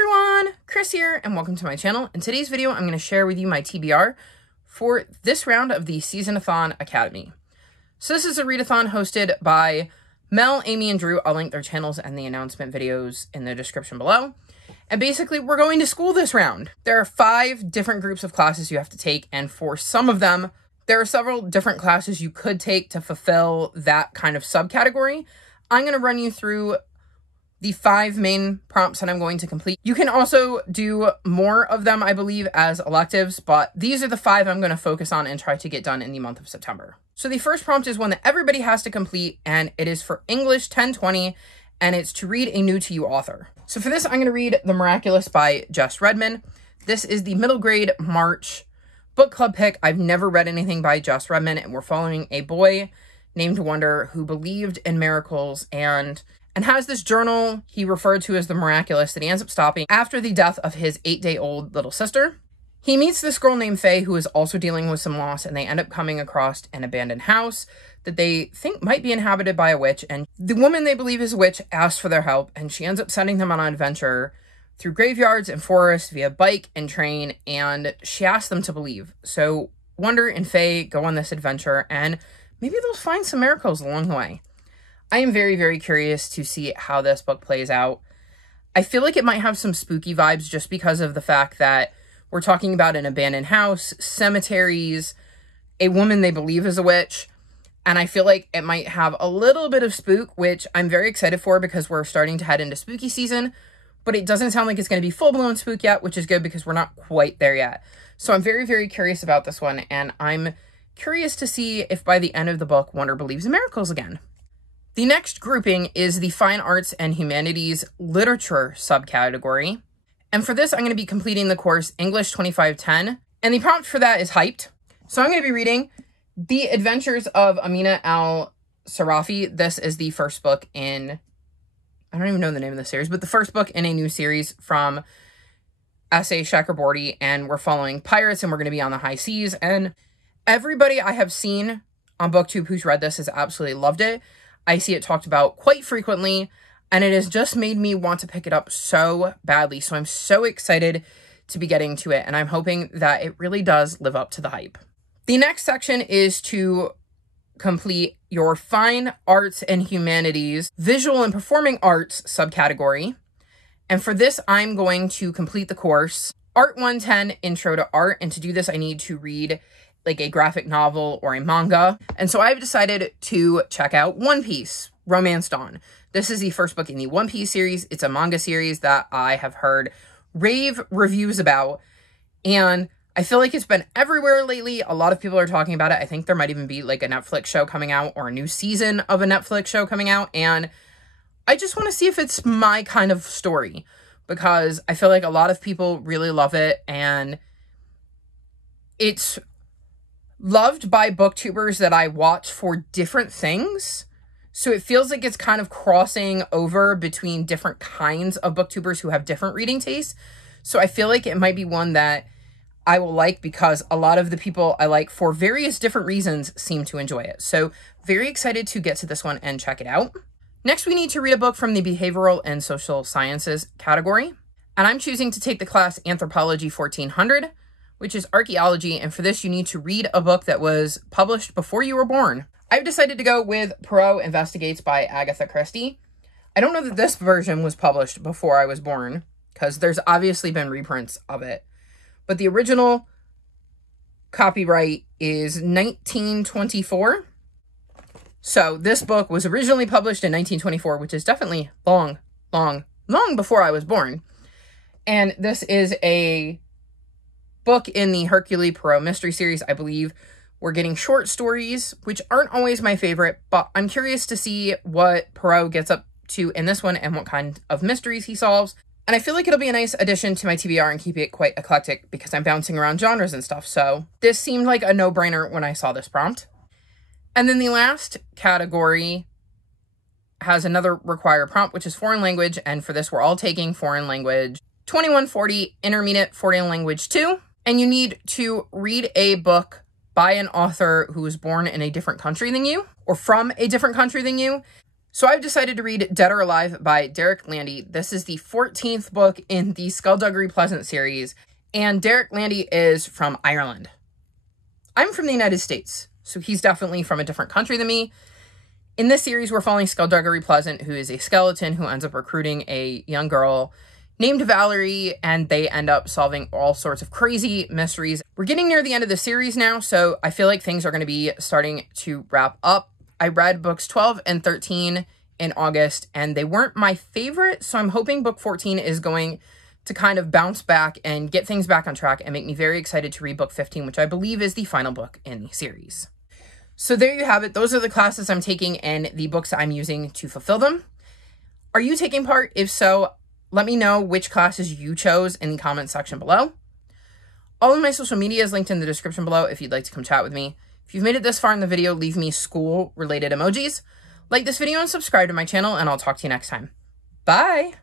everyone, Chris here, and welcome to my channel. In today's video, I'm going to share with you my TBR for this round of the Seasonathon Academy. So this is a readathon hosted by Mel, Amy, and Drew. I'll link their channels and the announcement videos in the description below. And basically, we're going to school this round. There are 5 different groups of classes you have to take, and for some of them, there are several different classes you could take to fulfill that kind of subcategory. I'm going to run you through the 5 main prompts that I'm going to complete. You can also do more of them, I believe, as electives, but these are the 5 I'm going to focus on and try to get done in the month of September. So the first prompt is one that everybody has to complete, and it is for English 1020, and it's to read a new to you author. So for this, I'm going to read The Miraculous by Jess Redman. This is the middle grade March book club pick. I've never read anything by Jess Redman, and we're following a boy named Wonder who believed in miracles and has this journal he referred to as the Miraculous that he ends up stopping after the death of his 8-day-old little sister. He meets this girl named Faye who is also dealing with some loss, and they end up coming across an abandoned house that they think might be inhabited by a witch, and the woman they believe is a witch asks for their help, and she ends up sending them on an adventure through graveyards and forests via bike and train, and she asks them to believe. So Wonder and Faye go on this adventure, and maybe they'll find some miracles along the way. I am very, very curious to see how this book plays out. I feel like it might have some spooky vibes just because of the fact that we're talking about an abandoned house, cemeteries, a woman they believe is a witch, and I feel like it might have a little bit of spook, which I'm very excited for because we're starting to head into spooky season, but it doesn't sound like it's going to be full-blown spook yet, which is good because we're not quite there yet. So I'm very, very curious about this one, and I'm curious to see if by the end of the book, Wonder believes in miracles again. The next grouping is the Fine Arts and Humanities Literature subcategory. And for this, I'm going to be completing the course English 2510. And the prompt for that is hyped. So I'm going to be reading The Adventures of Amina al-Sarafi. This is the first book in, I don't even know the name of the series, but the first book in a new series from S.A. Chakraborty. And we're following pirates, and we're going to be on the high seas. And everybody I have seen on BookTube who's read this has absolutely loved it. I see it talked about quite frequently, and it has just made me want to pick it up so badly. So I'm so excited to be getting to it, and I'm hoping that it really does live up to the hype. The next section is to complete your Fine Arts and Humanities Visual and Performing Arts subcategory. And for this, I'm going to complete the course Art 110 Intro to Art. And to do this, I need to read like a graphic novel or a manga. And so I've decided to check out One Piece, Romance Dawn. This is the first book in the One Piece series. It's a manga series that I have heard rave reviews about, and I feel like it's been everywhere lately. A lot of people are talking about it. I think there might even be like a Netflix show coming out or a new season of a Netflix show coming out, and I just want to see if it's my kind of story, because I feel like a lot of people really love it, and it's loved by booktubers that I watch for different things. So it feels like it's kind of crossing over between different kinds of booktubers who have different reading tastes. So I feel like it might be one that I will like because a lot of the people I like for various different reasons seem to enjoy it. So very excited to get to this one and check it out. Next, we need to read a book from the Behavioral and Social Sciences category. And I'm choosing to take the class Anthropology 1400, which is archaeology, and for this you need to read a book that was published before you were born. I've decided to go with Poirot Investigates by Agatha Christie. I don't know that this version was published before I was born, because there's obviously been reprints of it. But the original copyright is 1924. So this book was originally published in 1924, which is definitely long before I was born. And this is a book in the Hercule Poirot mystery series. I believe we're getting short stories, which aren't always my favorite, but I'm curious to see what Poirot gets up to in this one and what kind of mysteries he solves. And I feel like it'll be a nice addition to my TBR and keep it quite eclectic because I'm bouncing around genres and stuff. So this seemed like a no-brainer when I saw this prompt. And then the last category has another required prompt, which is foreign language. And for this, we're all taking foreign language 2140 Intermediate Foreign Language 2. And you need to read a book by an author who was born in a different country than you, or from a different country than you. So I've decided to read Dead or Alive by Derek Landy. This is the 14th book in the Skullduggery Pleasant series, and Derek Landy is from Ireland. I'm from the United States, so he's definitely from a different country than me. In this series, we're following Skullduggery Pleasant, who is a skeleton who ends up recruiting a young girl named Valerie, and they end up solving all sorts of crazy mysteries. We're getting near the end of the series now, so I feel like things are going to be starting to wrap up. I read books 12 and 13 in August, and they weren't my favorite, so I'm hoping book 14 is going to kind of bounce back and get things back on track and make me very excited to read book 15, which I believe is the final book in the series. So there you have it. Those are the classes I'm taking and the books I'm using to fulfill them. Are you taking part? If so, let me know which classes you chose in the comment section below. All of my social media is linked in the description below if you'd like to come chat with me. If you've made it this far in the video, leave me school-related emojis. Like this video and subscribe to my channel, and I'll talk to you next time. Bye!